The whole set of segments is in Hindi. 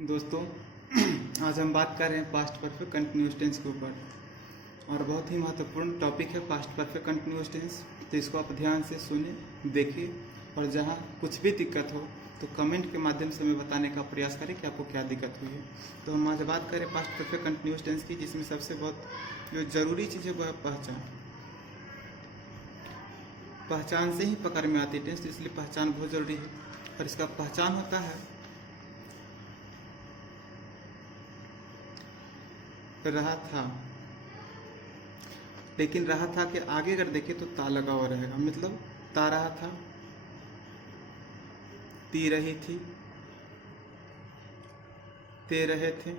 दोस्तों, आज हम बात कर रहे हैं पास्ट परफेक्ट कंटिन्यूअस टेंस के ऊपर और बहुत ही महत्वपूर्ण टॉपिक है पास्ट परफेक्ट कंटिन्यूअस टेंस। तो इसको आप ध्यान से सुने, देखिए और जहाँ कुछ भी दिक्कत हो तो कमेंट के माध्यम से हमें बताने का प्रयास करें कि आपको क्या दिक्कत हुई है। तो हम आज बात करें पास्ट परफेक्ट कंटिन्यूअस टेंस की, जिसमें सबसे बहुत जो ज़रूरी चीज़ है वो है पहचान। पहचान से ही पकड़ में आती है टेंस, इसलिए पहचान बहुत ज़रूरी है। और इसका पहचान होता है रहा था, लेकिन रहा था के आगे अगर देखें तो ता लगा हुआ रहेगा, मतलब ता रहा था, ती रही थी, ते रहे थे।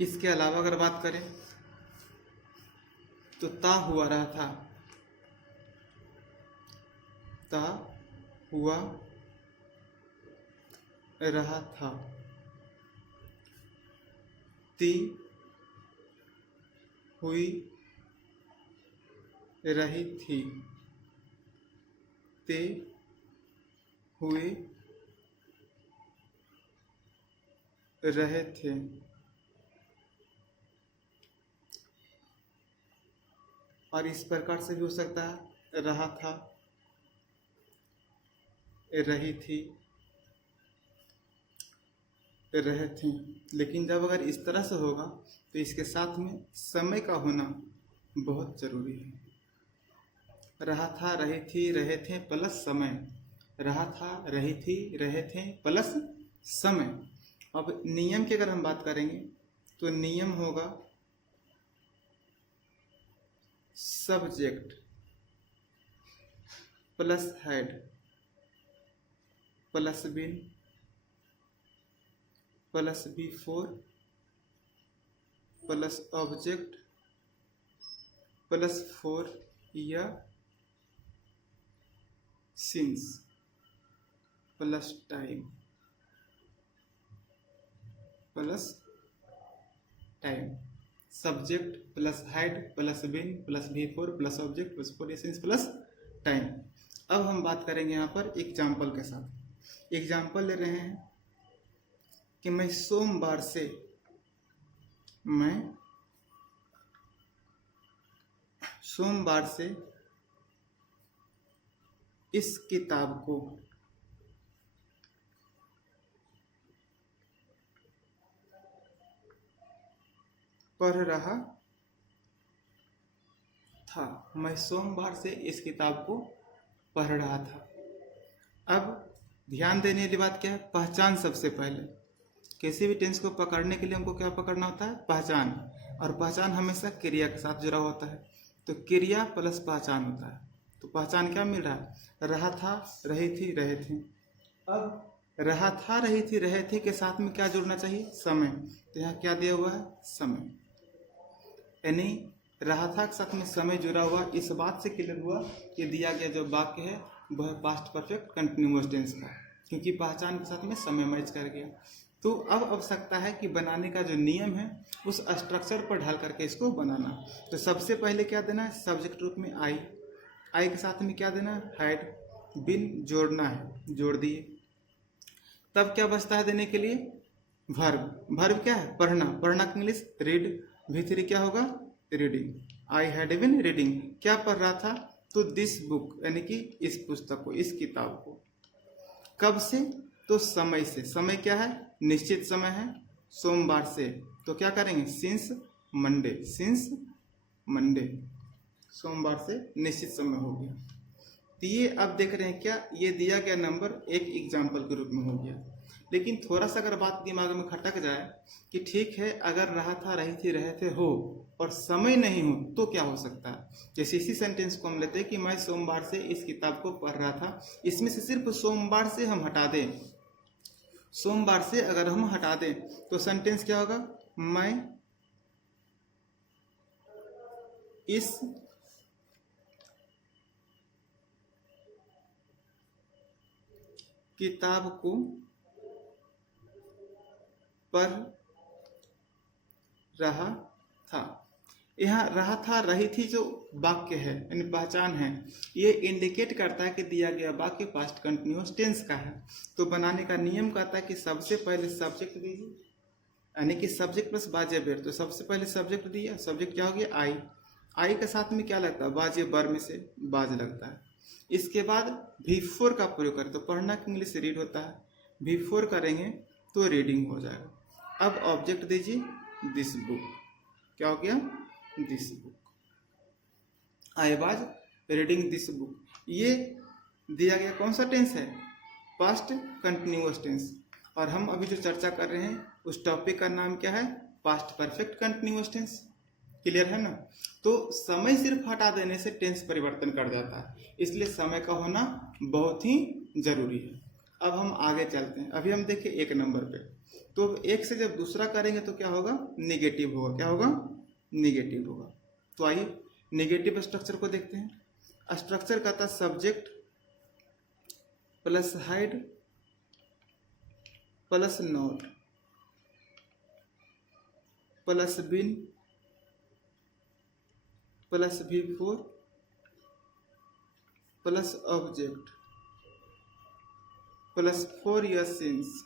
इसके अलावा अगर बात करें तो ता हुआ रहा था, ता हुआ रहा था, ती हुई रही थी, ते हुए रहे थे। और इस प्रकार से भी हो सकता है रहा था, रही थी, रहे थे। लेकिन जब अगर इस तरह से होगा तो इसके साथ में समय का होना बहुत ज़रूरी है। रहा था, रही थी, रहे थे प्लस समय, रहा था, रही थी, रहे थे प्लस समय। अब नियम की अगर हम बात करेंगे तो नियम होगा subject plus had plus been plus before plus object plus for या since plus time plus time. Subject plus had plus been plus before plus object plus for या सिंस प्लस टाइम। अब हम बात करेंगे यहाँ पर एग्जाम्पल के साथ। एग्जाम्पल ले रहे हैं कि मैं सोमवार से इस किताब को पढ़ रहा था। मैं सोमवार से इस किताब को पढ़ रहा था। अब ध्यान देने वाली बात क्या है? पहचान। सबसे पहले किसी भी टेंस को पकड़ने के लिए हमको क्या पकड़ना होता है? पहचान। और पहचान हमेशा क्रिया के साथ जुड़ा होता है, तो क्रिया प्लस पहचान होता है। तो पहचान क्या मिल रहा है? रहा था, रही थी, रहे थे। अब रहा था, रही थी, रहे थे के साथ में क्या जुड़ना चाहिए? समय। तो यहाँ क्या दिया हुआ है? समय। यानी रहा था के साथ में समय जुड़ा हुआ। इस बात से क्लियर हुआ कि दिया गया जो वाक्य है वह पास्ट परफेक्ट कंटिन्यूअस टेंस का, क्योंकि पहचान के साथ में समय मैच कर गया। तो अब आवश्यकता है कि बनाने का जो नियम है उस स्ट्रक्चर पर ढाल करके इसको बनाना। तो सबसे पहले क्या देना है? सब्जेक्ट रूप में आई के साथ में क्या देना है? हैड। बिन जोड़ना है, जोड़ दिए। तब क्या बचता है देने के लिए? वर्ब। वर्ब क्या है? पढ़ना। पढ़ना का इंग्लिश रीड। V3 क्या होगा? Reading. I had been reading. क्या पढ़ रहा था? तो दिस बुक, यानी कि इस पुस्तक को, इस किताब को। कब से? तो समय से। समय क्या है? निश्चित समय है। सोमवार से, तो क्या करेंगे? Since Monday. सिंस मंडे, सोमवार से निश्चित समय हो गया। तो ये अब देख रहे हैं क्या? ये दिया गया नंबर एक एग्जाम्पल के रूप में हो गया। लेकिन थोड़ा सा अगर बात दिमाग में खटक जाए कि ठीक है, अगर रहा था, रही थी, रहे थे हो और समय नहीं हो तो क्या हो सकता है? जैसे इसी सेंटेंस को हम लेते हैं कि मैं सोमवार से इस किताब को पढ़ रहा था। इसमें से सिर्फ सोमवार से हम हटा दें, सोमवार से अगर हम हटा दें तो सेंटेंस क्या होगा? मैं इस किताब को पढ़ रहा था। यहाँ रहा था रही थी जो वाक्य है यानी पहचान है, ये इंडिकेट करता है कि दिया गया वाक्य पास्ट कंटिन्यूअस टेंस का है। तो बनाने का नियम कहता है कि सबसे पहले सब्जेक्ट दीजिए, यानी कि सब्जेक्ट प्लस बाजे वेर। तो सबसे पहले सब्जेक्ट दिया, सब्जेक्ट क्या हो गया आई, आई के साथ में क्या लगता है बाजे बर में से बाज लगता है। इसके बाद V4 का प्रयोग करें, तो पढ़ना की इंग्लिश रीड होता है, V4 करेंगे तो रीडिंग हो जाएगा। अब ऑब्जेक्ट दीजिए दिस बुक, क्या हो गया this book, I was reading this book. ये दिया गया कौन सा टेंस है, पास्ट कंटिन्यूअस टेंस। और हम अभी जो चर्चा कर रहे हैं उस टॉपिक का नाम क्या है, past perfect continuous tense. Clear है ना। तो समय सिर्फ हटा देने से टेंस परिवर्तन कर जाता है, इसलिए समय का होना बहुत ही जरूरी है। अब हम आगे चलते हैं, अभी हम देखें एक नंबर पे। तो एक से जब दूसरा करेंगे तो क्या होगा, निगेटिव होगा, क्या होगा निगेटिव होगा। तो आइए निगेटिव स्ट्रक्चर को देखते हैं। स्ट्रक्चर का था subject plus had plus not plus been plus V4 plus object plus for या सिंस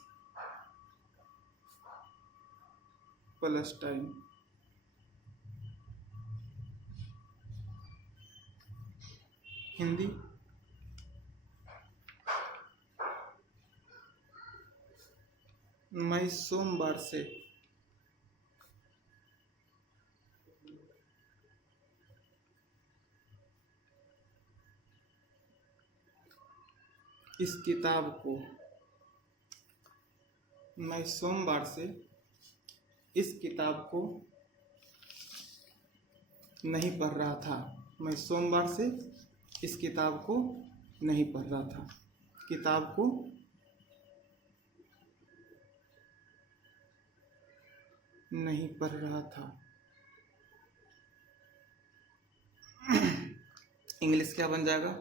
प्लस टाइम। हिंदी मैं सोमवार से इस किताब को, मैं सोमवार से इस किताब को नहीं पढ़ रहा था, मैं सोमवार से इस किताब को नहीं पढ़ रहा था, किताब को नहीं पढ़ रहा था। इंग्लिश क्या बन जाएगा,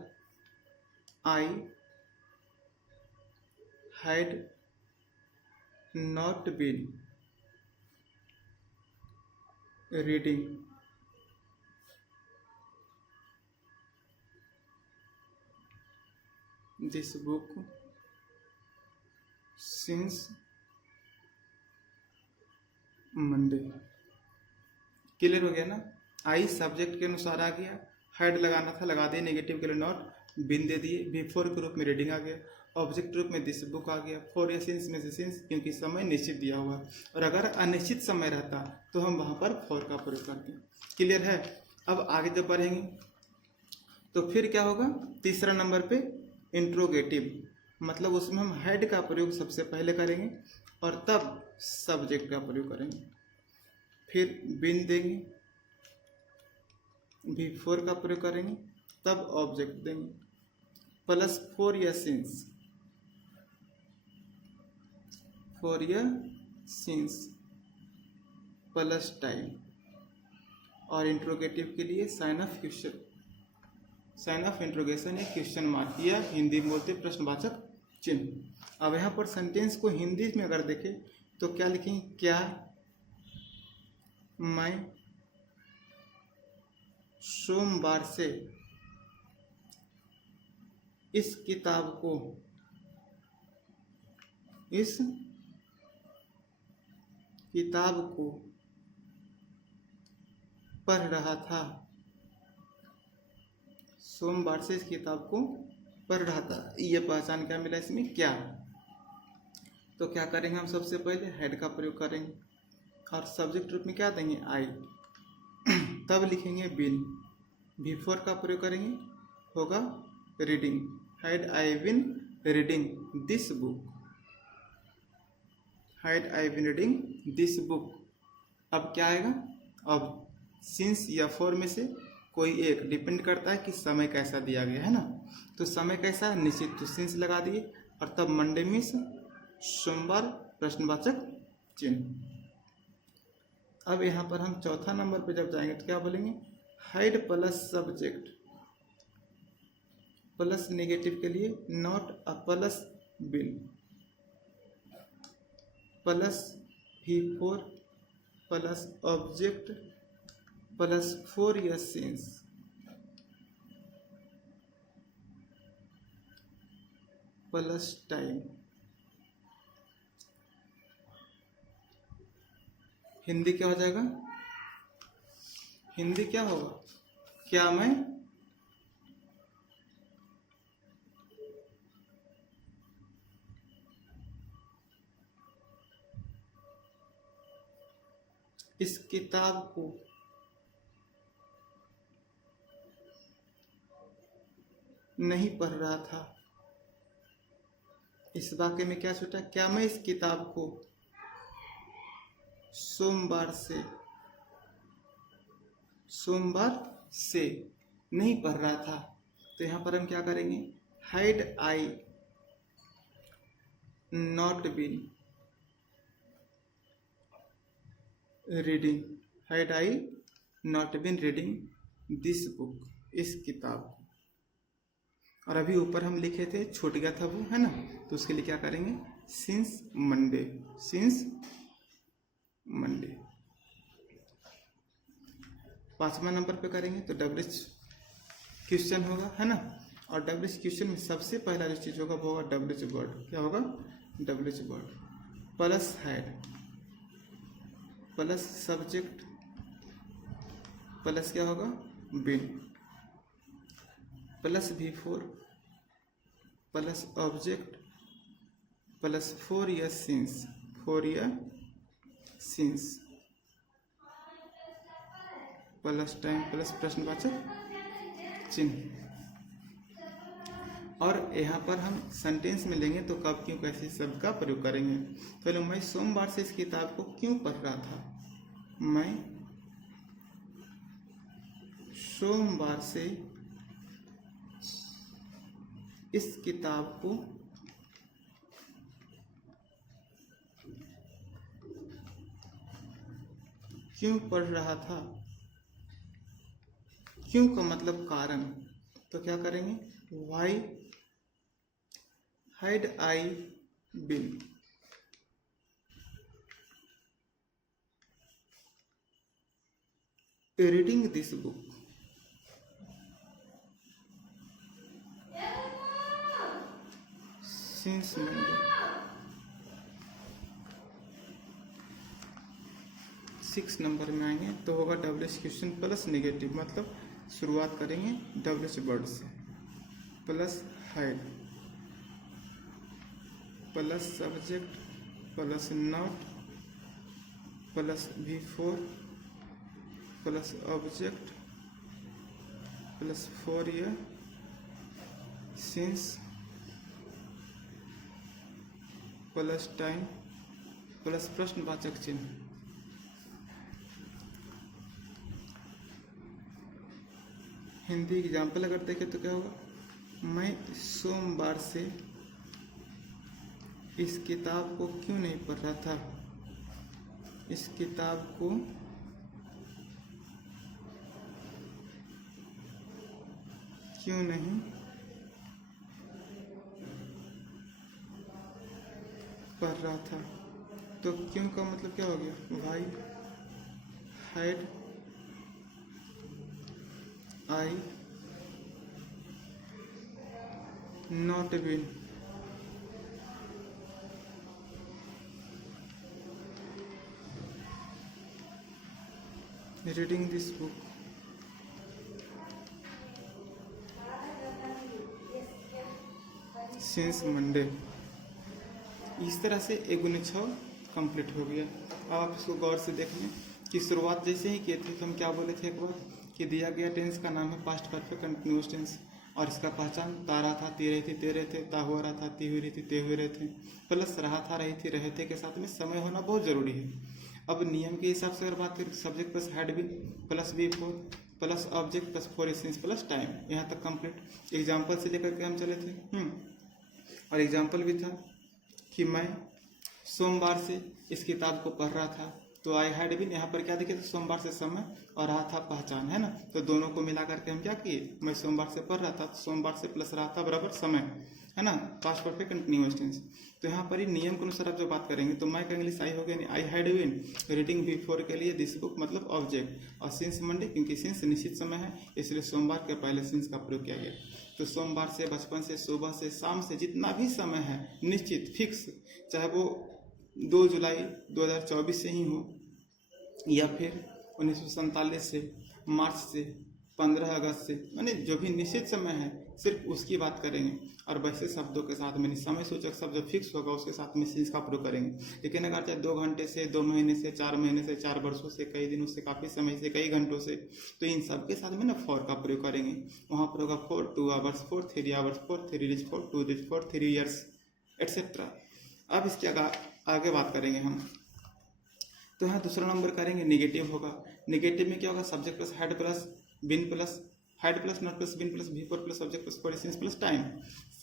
आई had not been reading this book since Monday। Clear हो गया ना। आई सब्जेक्ट के अनुसार आ गया, हेड लगाना था लगा दिए, नेगेटिव के लिए नॉट, बिन दे दिए, V4 के रूप में रीडिंग आ गया, ऑब्जेक्ट रूप में दिस बुक आ गया, फॉर या सिंस में से सिंस, क्योंकि समय निश्चित दिया हुआ, और अगर अनिश्चित समय रहता तो हम वहां पर फॉर का प्रयोग करते हैं। क्लियर है। अब आगे जब बढ़ेंगे तो फिर क्या होगा, तीसरा नंबर पे इंट्रोगेटिव, मतलब उसमें हम हेड का प्रयोग सबसे पहले करेंगे और तब सब्जेक्ट का प्रयोग करेंगे, फिर बिन देंगे, V4 का प्रयोग करेंगे, तब ऑब्जेक्ट देंगे, प्लस फॉर या सिंस, फॉर या सिंस प्लस टाइम, और इंट्रोगेटिव के लिए sign of question, sign of interrogation या क्वेश्चन मार्क, या हिंदी में बोलते प्रश्नवाचक चिन्ह। अब यहाँ पर सेंटेंस को हिंदी में अगर देखें तो क्या लिखेंगे, क्या मैं सोमवार से इस किताब को, इस किताब को पढ़ रहा था, सोमवार से इस किताब को पढ़ रहा था। ये पहचान क्या मिला इसमें, क्या। तो क्या करेंगे हम, सबसे पहले हेड का प्रयोग करेंगे और सब्जेक्ट रूप में क्या देंगे, आई, तब लिखेंगे बिन, V4 का प्रयोग करेंगे, होगा reading, had I been reading this book, had I been reading this book. अब क्या आएगा, अब सिंस या फॉर में से कोई एक, डिपेंड करता है कि समय कैसा दिया गया है ना। तो समय कैसा है निश्चित, तो सिंस लगा दिए, और तब मंडे मीन्स सोमवार प्रश्नवाचक चिन्ह। अब यहाँ पर हम चौथा नंबर पे जब जाएंगे तो क्या बोलेंगे, had plus subject plus negative के लिए not a plus been plus V4 plus object plus 4 years since plus time. Hindi क्या हो जाएगा? हिंदी क्या होगा? क्या मैं इस किताब को नहीं पढ़ रहा था। इस वाक्य में क्या छूटा? क्या मैं इस किताब को सोमवार से नहीं पढ़ रहा था। तो यहां पर हम क्या करेंगे? Had I not been reading, had I not been reading this book, इस किताब को। और अभी ऊपर हम लिखे थे, छूट गया था वो, है ना, तो उसके लिए क्या करेंगे? Since Monday, since Monday. 5वां नंबर पे करेंगे तो डब्ल्यूएच क्वेश्चन होगा, है ना। और डब्ल्यूएच क्वेश्चन में सबसे पहला जो चीज होगा वो होगा डब्ल्यूएच वर्ड। क्या होगा? WH word plus had plus subject plus क्या होगा? Been plus V4 plus object plus 4 years since, 4 year since plus time plus प्रश्नवाचक चिन्ह। और यहाँ पर हम सेंटेंस में लेंगे तो कब, क्यों, कैसे शब्द का प्रयोग करेंगे। तो मैं सोमवार से इस किताब को क्यों पढ़ रहा था? मैं सोमवार से इस किताब को क्यों पढ़ रहा था? क्यों का मतलब कारण। तो क्या करेंगे? Why had I been reading this book since Monday. 6 number में आएंगे तो होगा डब्ल्यूएच क्वेश्चन प्लस नेगेटिव, मतलब शुरुआत करेंगे डब्ल्यूएच वर्ड से। Plus had plus subject plus not plus V4 plus object plus 4 year since plus time plus प्रश्नवाचक चिन्ह। हिंदी एग्जाम्पल अगर देखें तो क्या होगा? मैं सोमवार से इस किताब को क्यों नहीं पढ़ रहा था? इस किताब को क्यों नहीं पढ़ रहा था। तो क्यों का मतलब क्या हो गया? Why had I not been reading this book since Monday. इस तरह से 1×6 कंप्लीट हो गया। अब आप इसको गौर से देखें कि शुरुआत जैसे ही किए थे तो हम क्या बोले थे एक बार कि दिया गया टेंस का नाम है पास्ट परफेक्ट कंटिन्यूअस टेंस, और इसका पहचान तारा था, ती रही थी, ते रहे थे, ता हुआ रहा था, ती हुई रही थी, ते हुए रहे थे, प्लस रहा था, रही थी, रहे थे के साथ में समय होना बहुत जरूरी है। अब नियम के हिसाब से अगर बात करें, subject plus had been plus V4 plus object plus 4 since plus time, यहाँ तक कंप्लीट। एग्जाम्पल से लेकर के हम चले थे। और एग्जाम्पल भी था कि मैं सोमवार से इस किताब को पढ़ रहा था, तो आई हैड बीन, यहाँ पर क्या देखे? तो सोमवार से समय और रहा था पहचान, है ना। तो दोनों को मिला करके हम क्या किए? मैं सोमवार से पढ़ रहा था, तो सोमवार से प्लस रहा था बराबर समय, है ना, पास्ट परफेक्ट कंटिन्यूअस टेंस। तो यहाँ पर ही नियम के अनुसार आप जो बात करेंगे तो मैं का इंग्लिश आई हो गया, I had been reading before के लिए दिस बुक मतलब ऑब्जेक्ट, और सिंस मंडे क्योंकि सिंस निश्चित समय है इसलिए सोमवार के पहले सिंस का प्रयोग किया गया। तो सोमवार से, बचपन से, सुबह से, शाम से जितना भी समय है निश्चित फिक्स, चाहे वो 2 जुलाई 2024 से ही हो या फिर 1947 से, मार्च से, 15 अगस्त से, माने जो भी निश्चित समय है सिर्फ उसकी बात करेंगे। और वैसे शब्दों के साथ में समय सूचक शब्द जो फिक्स होगा उसके साथ में सिंस का प्रयोग करेंगे। लेकिन अगर चाहे 2 घंटे से, 2 महीने से, 4 महीने से, 4 वर्षों से, कई दिनों से, काफ़ी समय से, कई घंटों से, तो इन सब के साथ में ना फॉर का प्रयोग करेंगे। वहाँ पर होगा for 2 hours, for 3 hours, for 3 days, for 2 days, for 3 years etcetera. अब इसके आगे बात करेंगे हम। तो यहाँ दूसरा नंबर करेंगे निगेटिव होगा। निगेटिव में क्या होगा, subject plus had plus been plus had plus not plus been plus before plus subject plus presence plus time.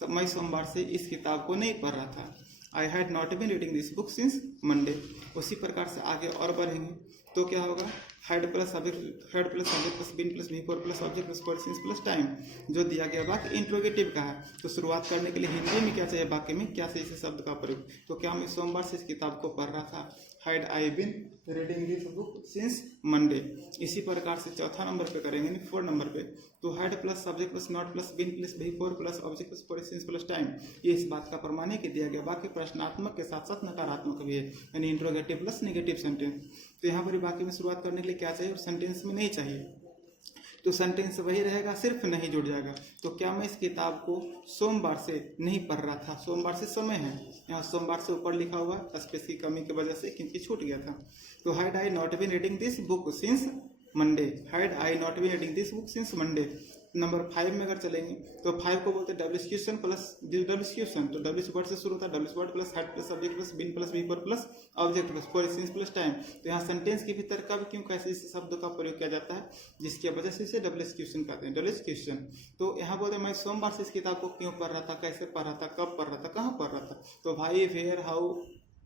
मैं सोमवार से इस किताब को नहीं पढ़ रहा था, I had not been reading this book since Monday. उसी प्रकार से आगे और बढ़ेंगे तो क्या होगा, had plus subject plus been plus before plus object plus presence plus time. जो दिया गया वाक्य इंट्रोगेटिव का है तो शुरुआत करने के लिए हिंदी में क्या चाहिए, वाक्य में क्या चाहिए, इस शब्द का प्रयोग। तो क्या मैं सोमवार से इस किताब को पढ़ रहा था, had I been reading this book since Monday. इसी प्रकार से चौथा नंबर पे करेंगे, 4 नंबर पे, तो had plus subject plus not plus been plus before plus object plus presence plus time. ये इस बात का प्रमाण है कि दिया गया वाक्य प्रश्नात्मक के साथ साथ नकारात्मक भी है, यानी इंट्रोगेटिव प्लस नेगेटिव सेंटेंस। तो यहाँ पर वाक्य में शुरुआत करने के लिए क्या चाहिए और सेंटेंस में नहीं चाहिए, तो सेंटेंस वही रहेगा, सिर्फ नहीं जुड़ जाएगा। तो क्या मैं इस किताब को सोमवार से नहीं पढ़ रहा था, सोमवार से समय है, यहाँ सोमवार से ऊपर लिखा हुआ स्पेस की कमी की वजह से क्योंकि छूट गया था। तो had I not been reading this book since Monday, had I not been reading this book since Monday. Number 5 में अगर चलेंगे तो 5 को बोलते हैं डब्ल्यूएसक्यूशन प्लस डब्ल्यूएसक्यूशन। तो डब्ल्यू वर्ड से शुरू होता है, W word plus had plus subject plus been plus before plus object plus presence plus time. तो यहाँ सेंटेंस के भीतर कब क्यों कैसे इस शब्द का प्रयोग किया जाता है, जिसकी वजह से इसे डब्ल्यूएसक्यूशन कहते हैं, डब्ल्यूएसक्यूशन। तो यहाँ बोलते हैं मैं सोमवार से इस किताब को क्यों पढ़ रहा था, कैसे पढ़ रहा था, कब पढ़ रहा था, कहाँ पढ़ रहा था। तो भाई, वेयर, हाउ,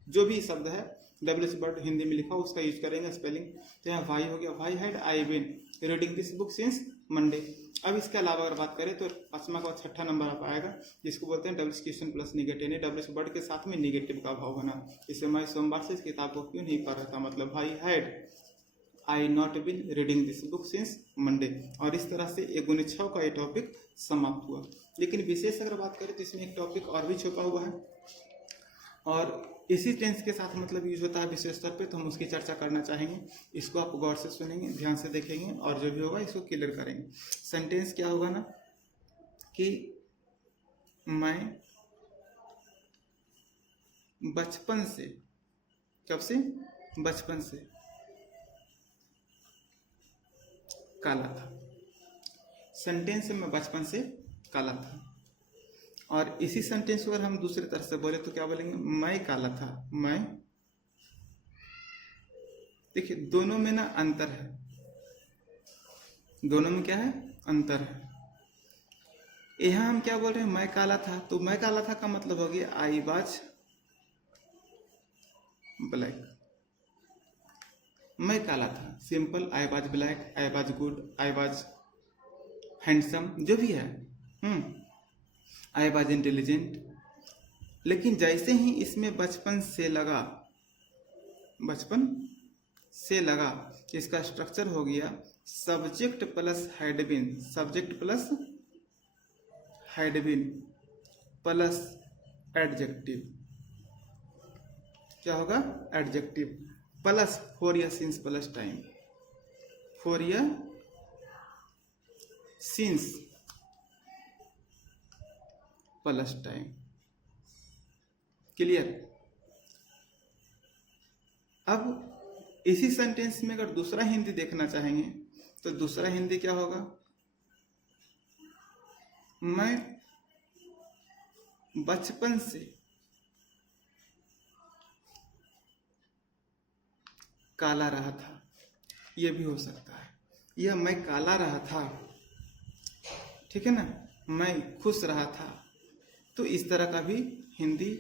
जो भी शब्द है डब्ल्यू वर्ड हिंदी में लिखा उसका यूज करेंगे स्पेलिंग। तो यहाँ वाई हो गया, why had I been reading this book since Monday. अब इसके अलावा अगर बात करें तो 5वां का 6ठा नंबर आप आएगा, जिसको बोलते हैं डब्ल्यूएसक्यूशन प्लस निगेटिव, यानी डब्ल्यू वर्ड के साथ में निगेटिव का भाव बना। इसे मैं सोमवार से इस किताब को क्यों नहीं पढ़ रहा था, मतलब भाई had I not been reading this book since Monday. और इस तरह से 1 गुने 6 का ये टॉपिक समाप्त हुआ। लेकिन विशेष अगर बात करें तो इसमें एक टॉपिक और भी छुपा हुआ है और इसी टेंस के साथ मतलब यूज होता है विशेष तौर पे, तो हम उसकी चर्चा करना चाहेंगे। इसको आप गौर से सुनेंगे, ध्यान से देखेंगे और जो भी होगा इसको क्लियर करेंगे। सेंटेंस क्या होगा ना कि मैं बचपन से, कब से, बचपन से काला था। सेंटेंस में बचपन से काला था। और इसी सेंटेंस को अगर हम दूसरे तरह से बोले तो क्या बोलेंगे, मैं काला था, मैं। देखिए दोनों में ना अंतर है, दोनों में क्या है, अंतर है। यहाँ हम क्या बोल रहे हैं, मैं काला था, तो मैं काला था का मतलब हो गया आई वाज ब्लैक। मैं काला था, simple, I was black, I was good, I was handsome, जो भी है, आई वाज इंटेलिजेंट। लेकिन जैसे ही इसमें बचपन से लगा, बचपन से लगा, इसका स्ट्रक्चर हो गया subject plus had been, subject plus had been plus adjective. क्या होगा, एडजेक्टिव प्लस फॉर या सिंस प्लस टाइम, फॉर या सिंस प्लस टाइम। क्लियर। अब इसी सेंटेंस में अगर दूसरा हिंदी देखना चाहेंगे तो दूसरा हिंदी क्या होगा, मैं बचपन से काला रहा था, यह भी हो सकता है, यह मैं काला रहा था, ठीक है ना, मैं खुश रहा था, तो इस तरह का भी हिंदी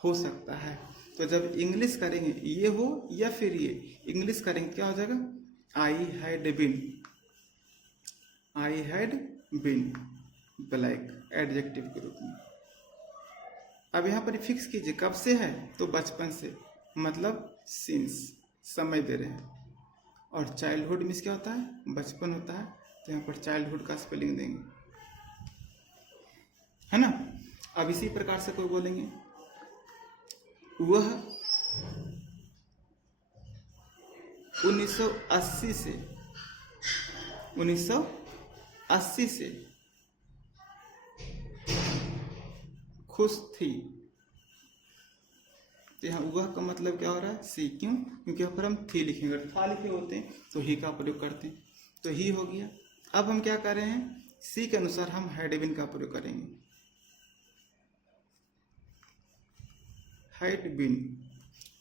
हो सकता है। तो जब इंग्लिश करेंगे ये हो या फिर ये इंग्लिश करेंगे क्या हो जाएगा, I had been, I had been black, adjective के रूप में। अब यहाँ पर फिक्स कीजिए कब से है, तो बचपन से, मतलब सिंस, समय दे रहे हैं। और चाइल्डहुड मीन्स क्या होता है, बचपन होता है, तो यहाँ पर चाइल्डहुड का स्पेलिंग देंगे, है ना। अब इसी प्रकार से कोई बोलेंगे वह 1980 से खुश थी। तो यहाँ वह का मतलब क्या हो रहा है, सी। क्यों? क्योंकि यहाँ पर हम थी लिखेंगे, अगर था लिखे होते हैं तो ही का प्रयोग करते हैं, तो ही हो गया। अब हम क्या कर रहे हैं, सी के अनुसार हम हैड बीन का प्रयोग करेंगे। हैड बीन,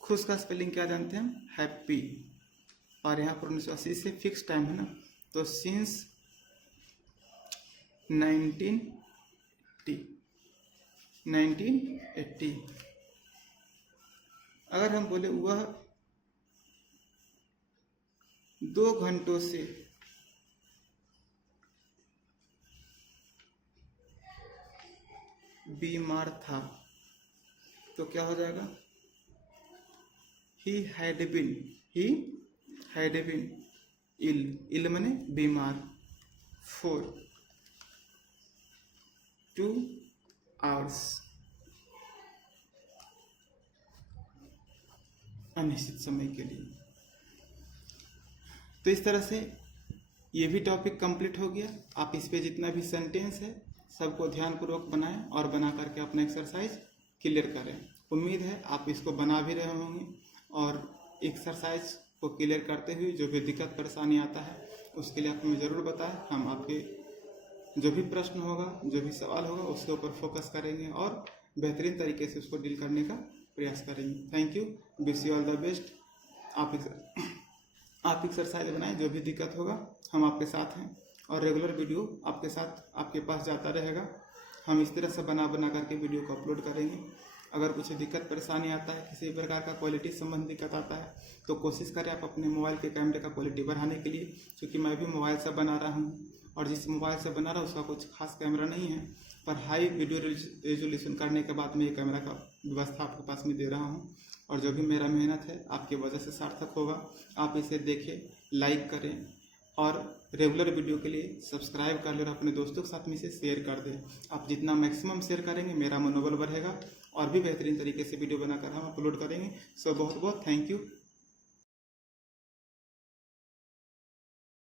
खुश का स्पेलिंग क्या जानते हैं हम, हैप्पी। और यहाँ पर 1980 से फिक्स टाइम है ना, तो सिंस 1980। अगर हम बोले वह 2 घंटों से बीमार था, तो क्या हो जाएगा, ही हैड बीन इल माने बीमार, for 2 hours, अनिश्चित समय के लिए। तो इस तरह से ये भी टॉपिक कंप्लीट हो गया। आप इस पे जितना भी सेंटेंस है सबको ध्यानपूर्वक बनाएं और बना करके अपना एक्सरसाइज क्लियर करें। उम्मीद है आप इसको बना भी रहे होंगे और एक्सरसाइज को क्लियर करते हुए जो भी दिक्कत परेशानी आता है उसके लिए आप हमें ज़रूर बताएं। हम आपके जो भी प्रश्न होगा, जो भी सवाल होगा उसके ऊपर फोकस करेंगे और बेहतरीन तरीके से उसको डील करने का प्रयास करेंगे। Thank you, wish you all the best. आप एक्सरसाइज बनाएं, जो भी दिक्कत होगा हम आपके साथ हैं और रेगुलर वीडियो आपके साथ आपके पास जाता रहेगा। हम इस तरह से बना करके वीडियो को अपलोड करेंगे। अगर कुछ दिक्कत परेशानी आता है, किसी प्रकार का क्वालिटी संबंध दिक्कत आता है, तो कोशिश करें आप अपने मोबाइल के कैमरे का क्वालिटी बढ़ाने के लिए, क्योंकि मैं भी मोबाइल से बना रहा हूँ और जिस मोबाइल से बना रहा हूँ उसका कुछ खास कैमरा नहीं है, पर हाई वीडियो रेजोल्यूशन करने के बाद मैं ये कैमरा का व्यवस्था आपके पास में दे रहा हूँ और जो भी मेरा मेहनत है आपकी वजह से सार्थक होगा। आप इसे देखें, लाइक करें और रेगुलर वीडियो के लिए सब्सक्राइब कर लें और अपने दोस्तों के साथ में इसे शेयर कर दें। आप जितना मैक्सिमम शेयर करेंगे मेरा मनोबल बढ़ेगा और भी बेहतरीन तरीके से वीडियो बनाकर हम अपलोड करेंगे। सो बहुत बहुत थैंक यू।